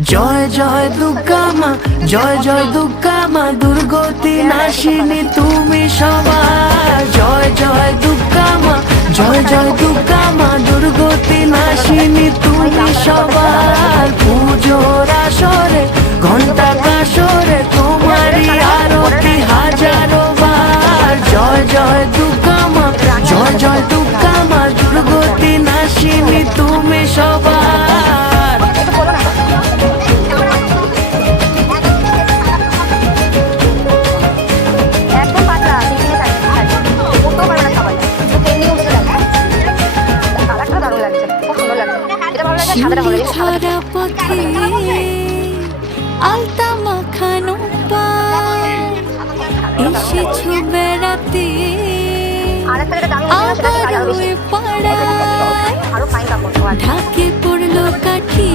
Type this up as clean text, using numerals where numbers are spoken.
জয় জয় দুর্গা মা, জয় জয় দুর্গা মা, দুর্গতি নাশিনী তুমি সবার। জয় জয় দুর্গা মা, জয় জয় দুর্গা মা, দুর্গতি নাশিনী তুমি সবার। পুজোর আসরে ঘন্টা কাসরে তোমারই আরতি হাজারো বার। জয় জয় দুর্গা মা, জয় জয় দুর্গা মা, দুর্গতি নাশিনী তুমি সবার। ছড়া পথে আলতা মাখানো পায়, এসেছো বেড়াতে আবার ওই পাড়ায়, ঢাকে পড়লো কাঠি।